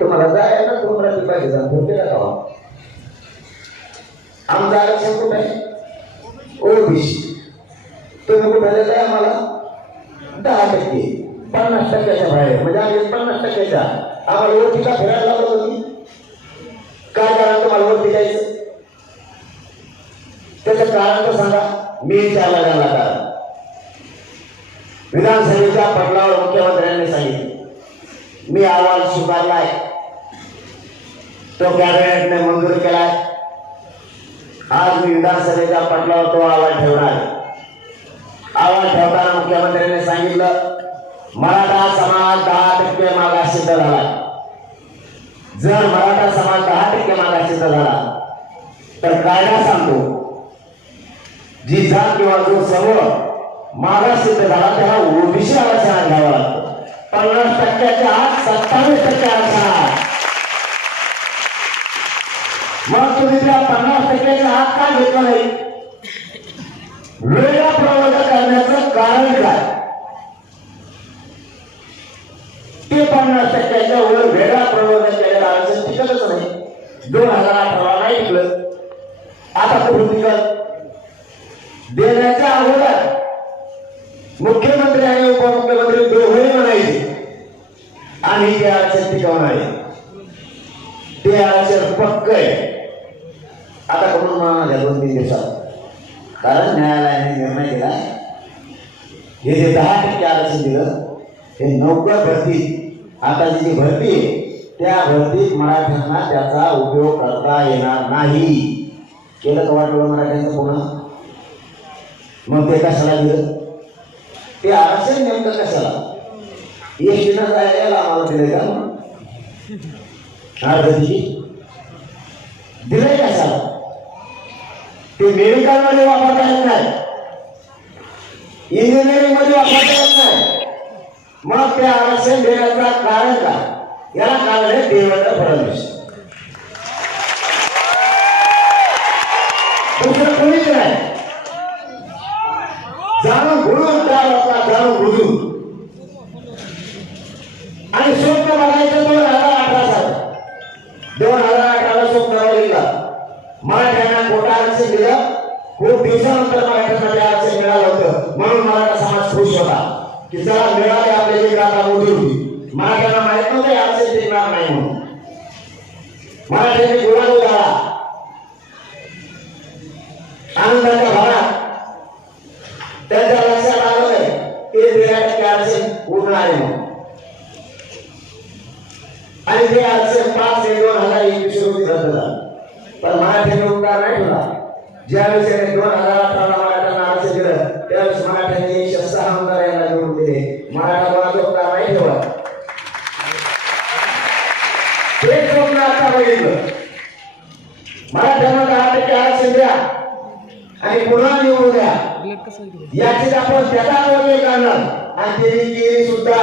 तुम्हाला जायला दोन रात्री पाहिजे? जा बोलते का गावा आमचं आरक्षण कुठं आहे ओबीसी तुम्ही कुठं दिलं आम्हाला? दहा टक्के. पन्नास टक्क्याच्या बाहेर. म्हणजे आम्ही पन्नास टक्क्याच्या. आम्हाला ओळखीला फिरायला लागलो तुम्ही. काय कारण तुम्हाला ओळखी द्यायचं? त्याचं कारण तर सांगा. मी त्याला झाला कारण विधानसभेच्या पटलावर मुख्यमंत्र्यांनी सांगितलं. मी अहवाल स्वीकारलाय तो कॅबिनेटने मंजूर केलाय. आज मी विधानसभेच्या पटलावर तो अहवाल ठेवणार. अहवाल ठेवताना मुख्यमंत्र्यांनी सांगितलं मराठा समाज दहा टक्के मागास सिद्ध झाला. जर मराठा समाज दहा टक्के मागास सिद्ध झाला तर कायदा सांगतो जी जात किंवा जो समूह मागास सिद्ध झाला त्याला ओबीसी आरक्षण घ्यावा लागतो. टक्क्याच्या आत सत्तावीस टक्के आरक्षण मग तुम्ही त्या पन्नास टक्क्याच्या आत का घेतलं नाही. वेगळा प्रवर्ग करण्याचं कारण काय? ते पन्नास टक्क्याच्या वर वेगळा प्रवर्ग केलेला आरक्षण टिकतच नाही. दोन हजार अठरा नाही टिकलं. आता कुठून टिकत देण्याच्या अगोदर मुख्यमंत्री आणि उपमुख्यमंत्री दोघंही म्हणायचे आणि ते आरक्षण आहे ते आरक्षण पक्क. आहे आता करून म्हणा दोन तीन दिवसात. कारण न्यायालयाने निर्णय दिला हे जे दहा टक्के आरक्षण दिलं हे नौकर भरती आता जी जी भरती आहे त्या भरतीत मराठ्यांना त्याचा उपयोग करता येणार नाही. केलं का वाटलं मराठ्यांचं पुन्हा मग ते कशाला दिलं? ते आरक्षण नेमकं कशाला? एक जायला आम्हाला दिले का? अर्धची दिलंय कशाला ते मेडिकलमध्ये वापरता येत नाही. इंजिनिअरिंगमध्ये वापरता येत नाही. मग ते आरक्षण देण्याचा कारण का याला कारण आहे देवेंद्र फडणवीस दुसरं कोणीच नाही. जाणून बुडून त्या लोकांना जाणून बुजून. आणि स्वप्न बघायचं दोन हजार अठरा साल दोन हजार अठराला स्वप्न बघितलं मराठ्यांना कोटा आरक्षण दिलं खूप दिवसानंतर मराठ्यांना ते आरक्षण मिळालं होतं. म्हणून मराठा समाज खुश होता. की चला मिळाले गाथा मोठी होती. मराठ्यांना माहीत नव्हतं हे नाही म्हणून. मराठ्यांनी आनंदाच्या भरात त्यांच्या लक्षात आलं नाही ते तेरा टक्के आरक्षण आहे म्हणून. आणि ते आरक्षण पाच ते दोन हजार ज्यावेळेस त्यांनी दोन हजार अठराला मराठ्यांना आरक्षण दिलं त्यावेळेस मराठ्यांनी एकशे सहा आमदार यांना निवडून दिले. मराठा उद्धार नाही ठेवला हे स्वप्न आता बघितलं मराठ्यांना दहा टक्के आरक्षण द्या आणि पुन्हा निवडून द्या. याची आपण त्याचा अवलंब करणार. आणि त्यांनी केली सुद्धा.